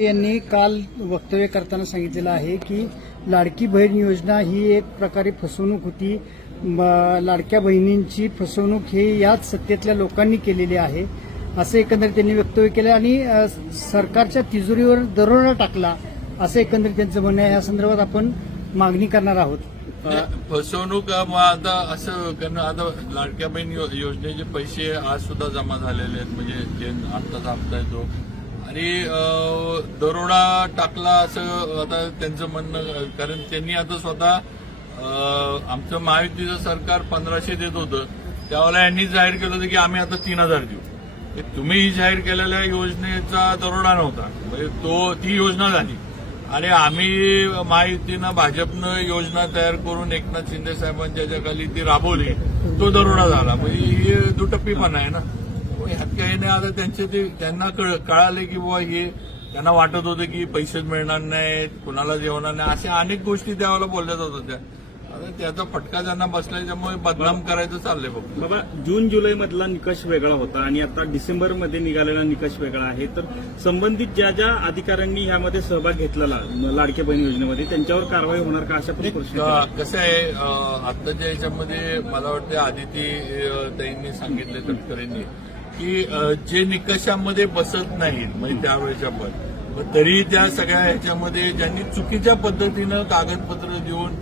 यांनी काल वक्तव्य करताना सांगितलेलं आहे की लाडकी बहीण योजना ही एक प्रकारे फसवणूक होती लाडक्या बहिणींची फसवणूक हे याच सत्तेतल्या लोकांनी केलेली आहे असं एकंदरीत त्यांनी वक्तव्य केलं आणि सरकारच्या तिजोरीवर दरोडा टाकला असं एकंदरीत त्यांचं म्हणणं आहे या संदर्भात आपण मागणी करणार आहोत फसवणूक आता असं आता लाडक्या बहीण योजनेचे पैसे आज सुद्धा जमा झालेले आहेत म्हणजे जे आत्ताच हप्ता येतो आणि दरोडा टाकला असं आता त्यांचं म्हणणं कारण त्यांनी आता स्वतः आमचं महायुतीचं सरकार पंधराशे देत होतं त्यावेळेला यांनी जाहीर केलं होतं की आम्ही आता तीन हजार देऊ तुम्ही ही जाहीर केलेल्या योजनेचा दरोडा नव्हता म्हणजे तो ती योजना झाली आणि आम्ही महायुतीनं भाजपनं योजना तयार करून एकनाथ शिंदे साहेबांच्या खाली ती राबवली तो दरोडा झाला म्हणजे ही दुटप्पीपणा आहे ना ह्यात काही नाही आता त्यांचे ते त्यांना कळाले की बाबा हे त्यांना वाटत होतं की पैसेच मिळणार नाहीत कुणाला जेवणार नाही अशा अनेक गोष्टी त्यावेळेला बोलल्या जात होत्या त्याचा फटका ज्यांना बसलाय त्यामुळे बदनाम करायचं चाललंय बघ बाबा जून जुलै मधला निकष वेगळा होता आणि आता डिसेंबर मध्ये निघालेला निकष वेगळा आहे तर संबंधित ज्या ज्या अधिकाऱ्यांनी यामध्ये सहभाग घेतलेला लाडके बहीण योजनेमध्ये त्यांच्यावर कारवाई होणार का अशा प्रश्न कसं आहे आताच्या याच्यामध्ये मला वाटतं आदिती ताईंनी सांगितले तटकरेंनी की जे निकषामध्ये बसत नाहीत म्हणजे त्यावेळेच्या पण तरी त्या सगळ्या ह्याच्यामध्ये ज्यांनी चुकीच्या पद्धतीनं कागदपत्र देऊन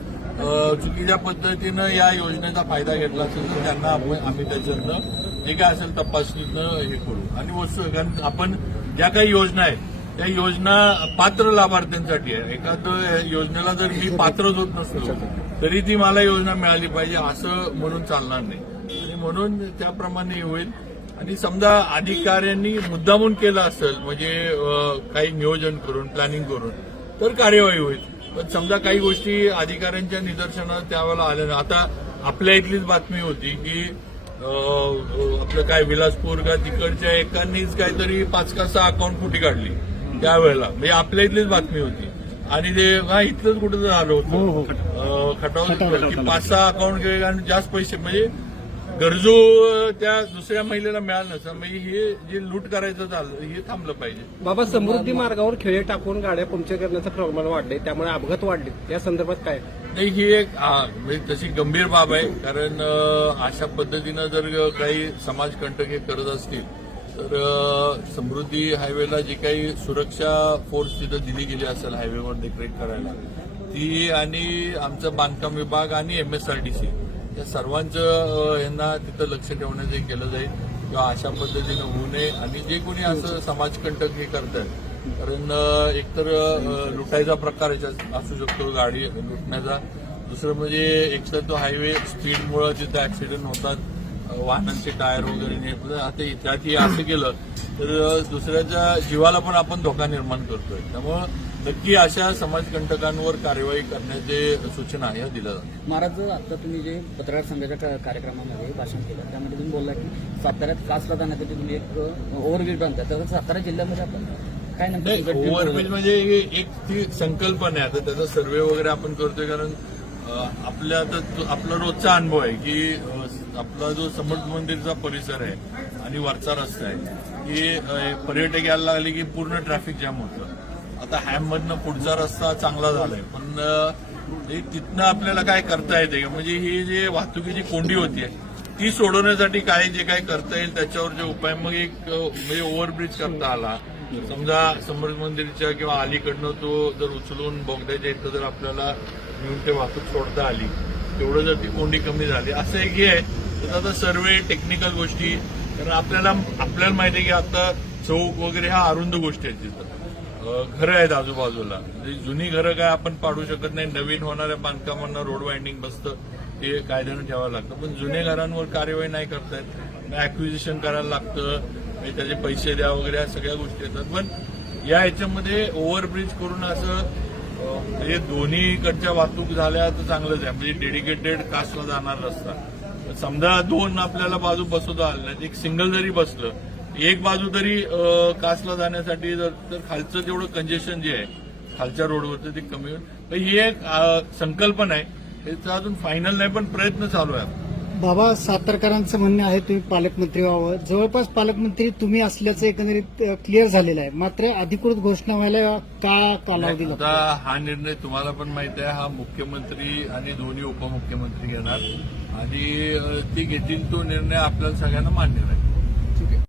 चुकीच्या पद्धतीनं या योजनेचा फायदा घेतला असेल तर त्यांना आम्ही त्याच्यातनं जे काय असेल तपासणीनं हे करू आणि वस्तू कारण आपण ज्या काही योजना आहेत त्या योजना पात्र लाभार्थ्यांसाठी आहे एखादं योजनेला जर मी पात्रच होत नसलो तरी ती मला योजना मिळाली पाहिजे असं म्हणून चालणार नाही आणि म्हणून त्याप्रमाणे होईल आणि समजा अधिकाऱ्यांनी मुद्दामून केला असेल म्हणजे काही नियोजन करून प्लॅनिंग करून तर कार्यवाही होईल पण समजा काही गोष्टी अधिकाऱ्यांच्या निदर्शनात त्यावेळेला आल्या आता आपल्या इथलीच बातमी होती की आपलं काय विलासपूर का तिकडच्या एकांनीच काहीतरी पाच का सहा अकाउंट फुटी काढली त्यावेळेला म्हणजे आपल्या इथलीच बातमी होती आणि ते हा इथलंच कुठं झालं होतं हो, हो. खटाव पाच सहा अकाउंट आणि जास्त पैसे म्हणजे गरजू त्या दुसऱ्या महिलेला मिळालं सर म्हणजे हे जे लूट करायचं चाललं हे थांबलं पाहिजे बाबा समृद्धी मार्गावर खेळे टाकून गाड्या पंक्चर करण्याचं प्रमाण वाढले त्यामुळे अपघात वाढले या संदर्भात काय नाही ही एक म्हणजे तशी गंभीर बाब आहे कारण अशा पद्धतीनं जर काही समाज कंटके करत असतील तर समृद्धी हायवेला जी काही सुरक्षा फोर्स तिथं दिली गेली असेल हायवेवर देखरेख करायला ती आणि आमचं बांधकाम विभाग आणि एमएसआरडीसी या सर्वांचं यांना तिथं लक्ष ठेवणं जे केलं जाईल किंवा अशा पद्धतीनं होऊ नये आणि जे कोणी असं समाजकंटक हे करत आहे कारण एकतर लुटायचा प्रकार असू शकतो गाडी लुटण्याचा दुसरं म्हणजे एकतर तो हायवे स्पीडमुळे तिथं ऍक्सिडेंट होतात वाहनांचे टायर वगैरे आता त्यात असं केलं तर दुसऱ्याच्या जीवाला पण आपण धोका निर्माण करतोय त्यामुळं नक्की अशा समाजकंटकांवर कार्यवाही करण्याचे सूचना या दिल्या जातात महाराज आता तुम्ही जे पत्रकार संघाच्या कार्यक्रमामध्ये भाषण केलं त्यामध्ये तुम्ही बोलला की साताऱ्यात कासला जाण्यासाठी तुम्ही एक ओव्हरब्रिज बांधता तर सातारा जिल्ह्यामध्ये आपण काय नाही ओव्हरब्रिज म्हणजे एक ती संकल्पना आहे आता त्याचा सर्वे वगैरे आपण करतोय कारण आपल्या आता आपला रोजचा अनुभव आहे की आपला जो समर्थ मंदिरचा परिसर आहे आणि वरचा रस्ता आहे की पर्यटक यायला लागले की पूर्ण ट्रॅफिक जाम होतं आता हॅममधनं पुढचा रस्ता चांगला झालाय पण तिथनं आपल्याला काय करता येते म्हणजे ही जी वाहतुकीची कोंडी होती ती सोडवण्यासाठी काय जे काय करता येईल त्याच्यावर जे उपाय मग एक म्हणजे ओव्हरब्रिज करता आला समजा समृद्ध मंदिरच्या किंवा अलीकडनं तो जर उचलून बोगद्याच्या इथं जर आपल्याला घेऊन ते वाहतूक सोडता आली तेवढं जर ती कोंडी कमी झाली असं एक हे आहे तर आता सर्वे टेक्निकल गोष्टी कारण आपल्याला आपल्याला माहिती आहे की आता चौक वगैरे ह्या अरुंद गोष्टी आहेत तिथं घरं आहेत आजूबाजूला म्हणजे जुनी घरं काय आपण पाडू शकत नाही नवीन होणाऱ्या बांधकामांना रोड वाइंडिंग बसतं ते कायद्यानं ठेवावं लागतं पण जुने घरांवर कार्यवाही नाही करतायत अॅक्विजिशन करायला लागतं त्याचे पैसे द्या वगैरे सगळ्या गोष्टी येतात पण या ह्याच्यामध्ये ओव्हरब्रिज करून असं म्हणजे दोन्हीकडच्या वाहतूक झाल्या तर चांगलंच आहे म्हणजे डेडिकेटेड कास्टला जाणार रस्ता समजा दोन आपल्याला बाजू बसवता आलं नाही एक सिंगल जरी बसलं एक बाजू तरी कासला जाण्यासाठी जर तर खालचं जेवढं कंजेशन जे आहे खालच्या रोडवरचं ते कमी होईल ही एक संकल्पना आहे त्याचा अजून फायनल नाही पण प्रयत्न चालू आहे बाबा सातारकरांचं म्हणणं आहे तुम्ही पालकमंत्री व्हावं जवळपास पालकमंत्री तुम्ही असल्याचं एकंदरीत क्लिअर झालेलं आहे मात्र अधिकृत घोषणा व्हायला का कालावधी आता हा निर्णय तुम्हाला पण माहिती आहे हा मुख्यमंत्री आणि दोन्ही उपमुख्यमंत्री घेणार आणि ती घेतील तो निर्णय आपल्याला सगळ्यांना मान्य राहील